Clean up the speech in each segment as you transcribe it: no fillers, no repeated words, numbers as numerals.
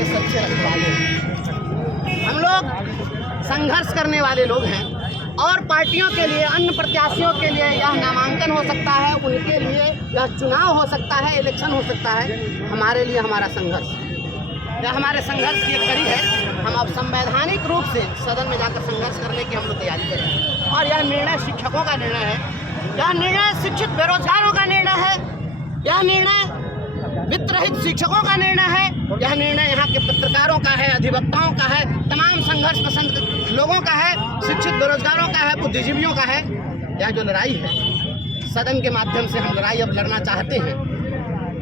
के सच्चे रखवाले हैं। हम लोग संघर्ष करने वाले लोग हैं और पार्टियों के लिए, अन्य प्रत्याशियों के लिए यह नामांकन हो सकता है, उनके लिए यह चुनाव हो सकता है, इलेक्शन हो सकता है। हमारे लिए हमारा संघर्ष, यह हमारे संघर्ष की एक कड़ी है। हम अब संवैधानिक रूप से सदन में जाकर संघर्ष करने की हम लोग तैयारी करें। और यह निर्णय शिक्षकों का निर्णय है, यह निर्णय शिक्षित बेरोजगारों का निर्णय है, यह निर्णय वित्त रहित शिक्षकों का निर्णय है, यह निर्णय यहाँ के पत्रकारों का है, अधिवक्ताओं का है, तमाम संघर्ष पसंद लोगों का है, शिक्षित बेरोजगारों का है, बुद्धिजीवियों का है। यह जो लड़ाई है, सदन के माध्यम से हम लड़ाई अब लड़ना चाहते हैं।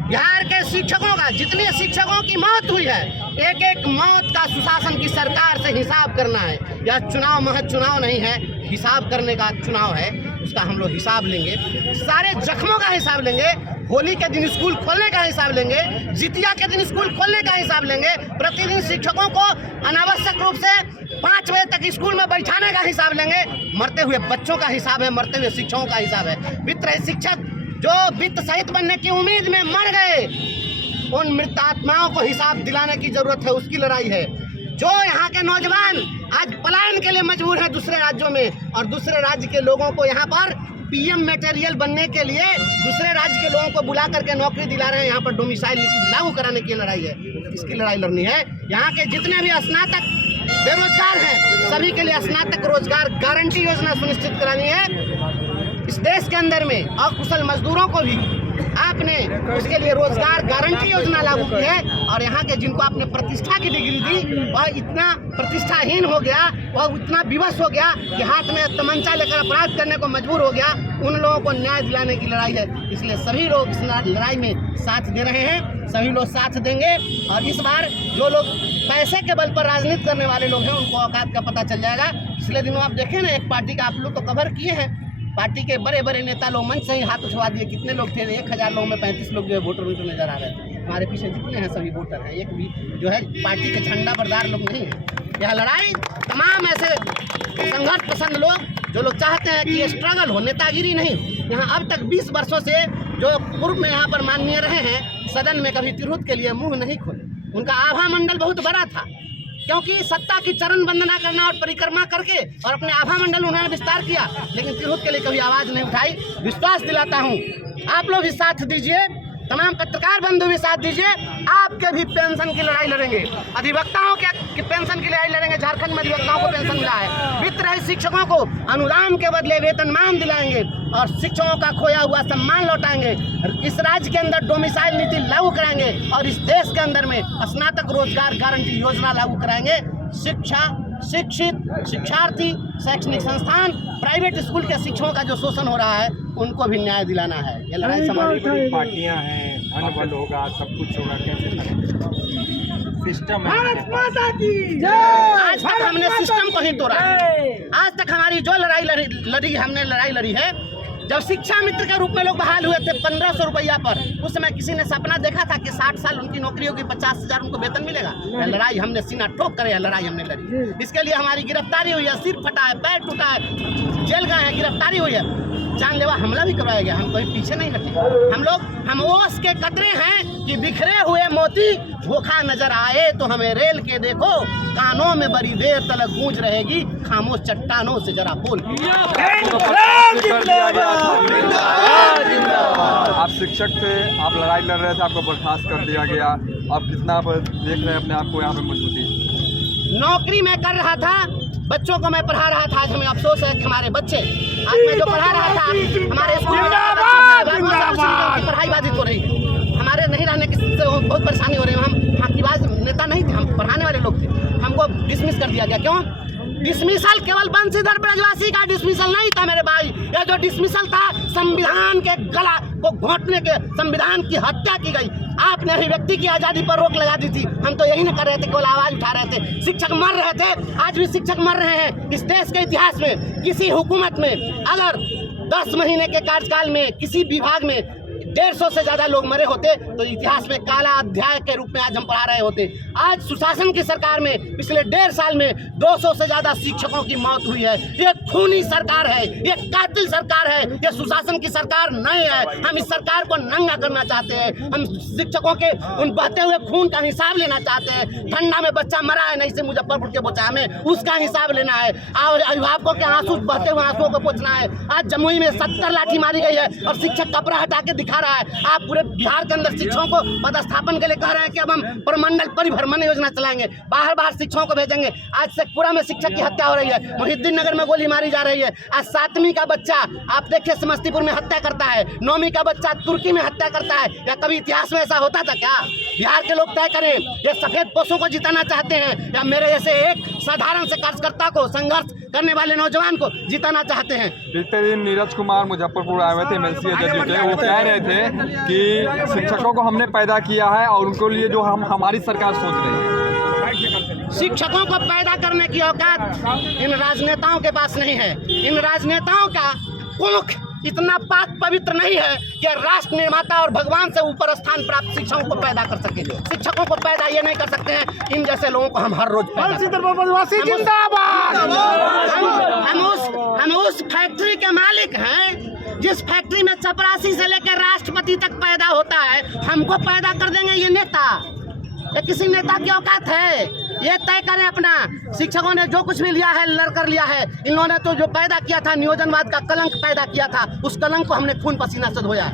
बिहार के शिक्षकों का, जितने शिक्षकों की मौत हुई है, एक एक मौत का सुशासन की सरकार से हिसाब करना है। यह चुनाव महज चुनाव नहीं है, हिसाब करने का चुनाव है। उसका हम लोग हिसाब लेंगे, सारे जख्मों का हिसाब लेंगे, होली के दिन स्कूल खोलने का हिसाब लेंगे, जितिया के दिन स्कूल खोलने का हिसाब लेंगे, प्रतिदिन शिक्षकों को अनावश्यक रूप से 5 बजे तक स्कूल में बैठाने का हिसाब लेंगे। मरते हुए बच्चों का हिसाब है, मरते हुए शिक्षकों का हिसाब है। वित्त रहित शिक्षक जो वित्त सहित बनने की उम्मीद में मर गए, उन मृत आत्माओं को हिसाब दिलाने की जरूरत है, उसकी लड़ाई है। जो यहाँ के नौजवान आज पलायन के लिए मजबूर हैं दूसरे राज्यों में, और दूसरे राज्य के लोगों को यहाँ पर पीएम मटेरियल बनने के लिए दूसरे राज्य के लोगों को बुला करके नौकरी दिला रहे हैं। यहाँ पर डोमिसाइल नीति लागू कराने की लड़ाई है, इसकी लड़ाई लड़नी है। यहाँ के जितने भी स्नातक बेरोजगार हैं, सभी के लिए स्नातक रोजगार गारंटी योजना सुनिश्चित करानी है इस देश के अंदर में। और कुशल मजदूरों को भी आपने उसके लिए रोजगार गारंटी योजना लागू की है। और यहाँ के जिनको आपने प्रतिष्ठा की डिग्री दी, वह इतना प्रतिष्ठाहीन हो गया, वह इतना विवश हो गया कि हाथ में तमंचा लेकर अपराध करने को मजबूर हो गया। उन लोगों को न्याय दिलाने की लड़ाई है, इसलिए सभी लोग इस लड़ाई में साथ दे रहे हैं, सभी लोग साथ देंगे। और इस बार जो लोग पैसे के बल पर राजनीति करने वाले लोग हैं, उनको औकात का पता चल जाएगा। पिछले दिनों आप देखें ना, एक पार्टी का आप लोग तो कवर किए हैं, पार्टी के बड़े बड़े नेता लोग मंच से ही हाथ उठवा दिए। कितने लोग थे? 1000 लोगों में 35 लोग जो है वोटर उनको नजर आ रहे थे। हमारे पीछे जितने हैं सभी वोटर हैं, एक भी जो है पार्टी के झंडा बरदार लोग नहीं है। यह लड़ाई तमाम ऐसे संघर्ष पसंद लोग जो लोग चाहते हैं कि स्ट्रगल हो, नेतागिरी नहीं हो। यहाँ अब तक 20 वर्षों से जो पूर्व में यहाँ पर माननीय रहे हैं, सदन में कभी तिरहुत के लिए मुंह नहीं खोले। उनका आभा मंडल बहुत बड़ा था, क्योंकि सत्ता की चरण वंदना करना और परिक्रमा करके और अपने आभा मंडल उन्होंने विस्तार किया, लेकिन तिरहुत के लिए कभी आवाज नहीं उठाई। विश्वास दिलाता हूँ, आप लोग भी साथ दीजिए, तमाम पत्रकार बंधु भी साथ दीजिए। आपके भी पेंशन की लड़ाई लड़ेंगे, अधिवक्ताओं के पेंशन की लड़ाई लड़ेंगे। झारखंड में अधिवक्ताओं को पेंशन मिला है। वित्त रहित शिक्षकों को अनुदान के बदले वेतनमान दिलाएंगे और शिक्षकों का खोया हुआ सम्मान लौटाएंगे। इस राज्य के अंदर डोमिसाइल नीति लागू कराएंगे और इस देश के अंदर में स्नातक रोजगार गारंटी योजना लागू कराएंगे। शिक्षा, शिक्षित, शिक्षार्थी, शैक्षणिक संस्थान, प्राइवेट स्कूल के शिक्षकों का जो शोषण हो रहा है, उनको भी न्याय दिलाना है। ये लड़ाई समाज की पार्टियां हैं, धन बल होगा, सब कुछ होगा, कैसे सिस्टम है। आज तक हमने सिस्टम को ही तोड़ा। आज तक हमारी जो लड़ाई लड़ी है, जब शिक्षा मित्र के रूप में लोग बहाल हुए थे 1500 रुपया पर, उस समय किसी ने सपना देखा था कि 60 साल उनकी नौकरी होगी, 50,000 उनको वेतन मिलेगा? यह लड़ाई हमने सीना ठोक कर यह लड़ाई हमने लड़ी। इसके लिए हमारी गिरफ्तारी हुई है, सिर फटा है, पैर टूटा है, जेल गए हैं, गिरफ्तारी हुई है, जानलेवा हमला भी करवाया गया। हम कहीं पीछे नहीं हटे। हम ओस के कतरे हैं कि बिखरे हुए मोती धोखा नजर आए तो हमें रेल के देखो, कानों में बड़ी देर तक गूंज रहेगी, खामोश चट्टानों से जरा बोल। आप शिक्षक थे, आप लड़ाई लड़ रहे थे, आपको बर्खास्त कर दिया गया। आप कितना देख रहे हैं अपने आप को यहाँ पे मजबूती? नौकरी मैं कर रहा था, बच्चों को मैं पढ़ा रहा था। आज हमें अफसोस है कि हमारे बच्चे, आज मैं जो पढ़ा रहा था हमारे स्कूल में पढ़ाई बाधित हो रही है। हमारे नहीं रहने की बहुत परेशानी हो रही है। हम फाकीबाज नेता नहीं थे, हम पढ़ाने वाले लोग थे। हमको डिसमिस कर दिया गया। क्यों डिसमिसल? केवल बंशीधर ब्रजवासी का डिसमिसल नहीं था मेरे भाई। यह जो डिसमिसल था, संविधान के गला को घोंटने के, संविधान की हत्या की गई। आपने अभिव्यक्ति की आजादी पर रोक लगा दी थी। हम तो यही नहीं कर रहे थे, केवल आवाज उठा रहे थे। शिक्षक मर रहे थे, आज भी शिक्षक मर रहे हैं। इस देश के इतिहास में किसी हुकूमत में अगर 10 महीने के कार्यकाल में किसी विभाग में 150 से ज़्यादा लोग मरे होते तो इतिहास में काला अध्याय के रूप में आज हम पढ़ा रहे होते। आज सुशासन की सरकार में पिछले 1.5 साल में 200 से ज़्यादा शिक्षकों की मौत हुई है। ये खूनी सरकार है, ये कातिल सरकार है, ये सुशासन की सरकार नहीं है। हम इस सरकार को नंगा करना चाहते हैं। हम शिक्षकों के उन बहते हुए खून का हिसाब लेना चाहते हैं। ठंडा में बच्चा मरा है नहीं से मुजफ्फरपुर के बोचा में, उसका हिसाब लेना है और अभिभावकों के आंसू बहते हुए आंसुओं को पोंछना है। आज जमुई में 70 लाठी मारी गई है और शिक्षक कपड़ा हटा के दिखा रहा है। आप पूरे बिहार के अंदर शिक्षकों को पदस्थापन के लिए कह रहे हैं कि अब हम प्रमंडल परिभ्रमण योजना चलाएंगे, बाहर शिक्षकों को भेजेंगे। आज शेखपुरा में शिक्षक की हत्या हो रही है, मुहिद्दीन नगर में गोली मारी जा रही है। आज 7वीं का बच्चा आप देखिए समस्तीपुर में हत्या करता है, 9वीं का बच्चा तुर्की में हत्या करता है। या कभी इतिहास में ऐसा होता था क्या? बिहार के लोग तय करें, ये सफेद पोषों को जिताना चाहते हैं या मेरे जैसे एक साधारण से कार्यकर्ता को, संघर्ष करने वाले नौजवान को जिताना चाहते हैं? बीते दिन नीरज कुमार मुजफ्फरपुर आए हुए थे एमएलसी एजेंसी के, वो कह रहे थे कि शिक्षकों को हमने पैदा किया है और उनको लिए जो हमारी सरकार सोच रही है। शिक्षकों को पैदा करने की औकात इन राजनेताओं के पास नहीं है। इन राजनेताओं का कोख इतना पाक पवित्र नहीं है कि राष्ट्र निर्माता और भगवान से ऊपर स्थान प्राप्त शिक्षकों को पैदा कर सके। शिक्षकों को पैदा ये नहीं कर सकते हैं। इन जैसे लोगों को हम हर रोज हम उस फैक्ट्री के मालिक हैं जिस फैक्ट्री में चपरासी से लेकर राष्ट्रपति तक पैदा होता है। हमको पैदा कर देंगे ये नेता? ये किसी नेता की औकात है? ये तय करें अपना। शिक्षकों ने जो कुछ भी लिया है लड़कर लिया है। इन लोगों ने तो जो पैदा किया था, नियोजनवाद का कलंक पैदा किया था, उस कलंक को हमने खून पसीना से धोया।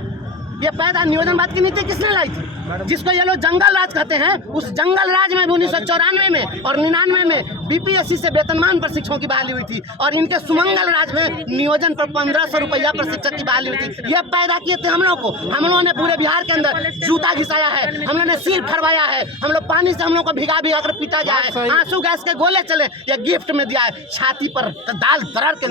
ये पैदा नियोजनवाद की नीति किसने लाई थी? जिसको ये लोग जंगल राज कहते हैं, उस जंगल राज में 1994 में और 99 में बीपीएससी से वेतनमान पर शिक्षकों की बहाली हुई थी और इनके सुमंगल राज में नियोजन पर 1500 रुपया पर शिक्षक की बहाली हुई थी। ये पैदा किए थे हम लोग को। हम लोगों ने पूरे बिहार के अंदर जूता घिसाया है, हम लोगों ने सिर फरवाया है, हम लोग पानी से हम लोग को भिगा भिगा कर पीटा गया है, आंसू गैस के गोले चले, ये गिफ्ट में दिया है, छाती पर दाल दरार के